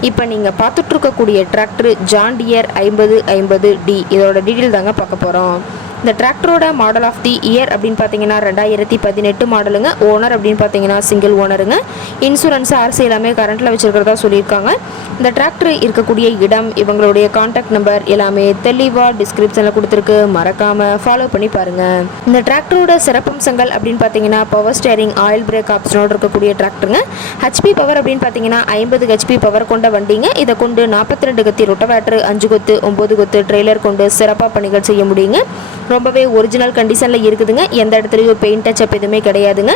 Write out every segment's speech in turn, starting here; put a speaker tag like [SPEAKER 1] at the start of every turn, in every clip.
[SPEAKER 1] இப்போ நீங்கள் பார்த்துட்ருக்கக்கூடிய tractor John dear ஐம்பது ஐம்பது டி இதோட டீட்டெயில் தாங்க பார்க்க போகிறோம் இந்த டிராக்டரோட மாடல் ஆஃப் தி இயர் அப்படின்னு பார்த்தீங்கன்னா ரெண்டாயிரத்தி பதினெட்டு மாடலுங்க ஓனர் அப்படின்னு பார்த்தீங்கன்னா சிங்கிள் ஓனருங்க இன்சூரன்ஸ் ஆர்சி எல்லாமே கரண்ட்டில் வச்சுருக்கிறதா சொல்லியிருக்காங்க. இந்த டிராக்டர் இருக்கக்கூடிய இடம் இவங்களுடைய காண்டாக்ட் நம்பர் எல்லாமே தெளிவாக டிஸ்கிரிப்ஷனில் கொடுத்துருக்கு. மறக்காமல் ஃபாலோ பண்ணி பாருங்கள் இந்த டிராக்டரோட சிறப்பம்சங்கள் அப்படின்னு பார்த்தீங்கன்னா பவர் ஸ்டேரிங் ஆயில் பிரேக் ஆப்ஷனோடு இருக்கக்கூடிய டிராக்டருங்க ஹெச்பி பவர் அப்படின்னு பார்த்தீங்கன்னா ஐம்பது ஹெச்பி பவர் கொண்ட வண்டிங்க. இதை கொண்டு நாற்பத்தி ரெண்டு கத்தி ரொட்டவேட்ரு அஞ்சு கொத்து ஒம்பது கொத்து ட்ரெய்லர் கொண்டு சிறப்பாக பணிகள் செய்ய முடியுங்க. ரொம்பவே ஒரிஜினல் கண்டிஷனில் இருக்குதுங்க. எந்த இடத்துலையும் பெயிண்ட் டச்சப் எதுவுமே கிடையாதுங்க.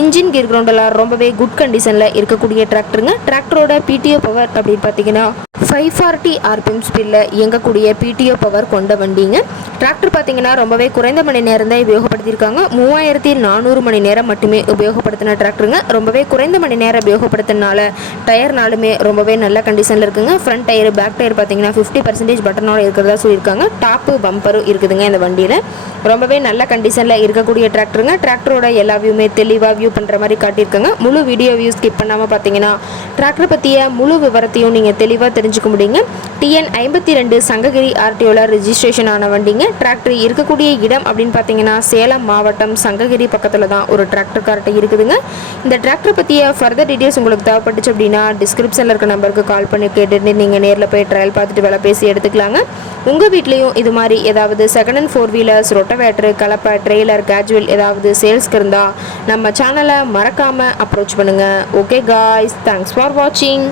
[SPEAKER 1] இன்ஜின் கீர் கிரவுண்டெல்லாம் ரொம்பவே குட் கண்டிஷனில் இருக்கக்கூடிய டிராக்டருங்க டிராக்டரோட பிடிஓ பவர் அப்படின்னு பார்த்தீங்கன்னா ஃபைவ் ஃபார்ட்டி ஆர்பிஎம் ஸ்பீடில் இயங்கக்கூடிய பிடிஓ பவர் கொண்ட வண்டிங்க. டிராக்டர் பார்த்தீங்கன்னா ரொம்பவே குறைந்த மணி நேரம் தான் உபயோகப்படுத்தியிருக்காங்க. மூவாயிரத்தி நானூறு மணி நேரம் மட்டுமே உபயோகப்படுத்தின டிராக்டருங்க ரொம்பவே குறைந்த மணி நேரம் உபயோகப்படுத்தினால டயர்னாலுமே ரொம்பவே நல்ல கண்டிஷனில் இருக்குங்க. ஃப்ரண்ட் டயர் பேக் டயர் பார்த்தீங்கன்னா ஃபிஃப்டி பர்சன்டேஜ் பட்டனோட இருக்கிறதா சொல்லியிருக்காங்க. டாப்பு பம்பரும் இருக்குதுங்க இந்த வண்டியில். ரொம்பவே நல்ல கண்டிஷனில் இருக்கக்கூடிய டிராக்டருங்க டிராக்டரோட எல்லா வியூமே தெளிவாக வியூ பண்ணுற மாதிரி காட்டியிருக்காங்க. முழு வீடியோ வியூ ஸ்கிப் பண்ணாமல் பார்த்தீங்கன்னா டிராக்டர் பற்றிய முழு விவரத்தையும் நீங்கள் தெளிவாக தெரிஞ்சு தெரிஞ்சுக்க முடியுங்க. டிஎன் ஐம்பத்தி ரெண்டு சங்ககிரி ஆர்டிஓவில் ரிஜிஸ்ட்ரேஷன் ஆன வண்டிங்க. டிராக்டர் இருக்கக்கூடிய இடம் அப்படின்னு பார்த்தீங்கன்னா சேலம் மாவட்டம் சங்ககிரி பக்கத்தில் தான் ஒரு டிராக்டர் கார்ட்டை இருக்குதுங்க. இந்த டிராக்டர் பற்றிய ஃபர்தர் டீட்டெயில்ஸ் உங்களுக்கு தேவைப்பட்டுச்சு அப்படின்னா டிஸ்கிரிப்ஷனில் இருக்க நம்பருக்கு கால் பண்ணி கேட்டுட்டு நீங்கள் நேரில் போய் ட்ரையல் பார்த்துட்டு வேலை பேசி எடுத்துக்கலாங்க. உங்கள் வீட்லேயும் இது மாதிரி ஏதாவது second and four wheelers rotavator கலப்பை ட்ரெய்லர் கேஜுவல் ஏதாவது சேல்ஸ்க்கு இருந்தால் நம்ம சேனலை மறக்காமல் அப்ரோச் பண்ணுங்கள் ஓகே காய்ஸ் தேங்க்ஸ் ஃபார் வாட்சிங்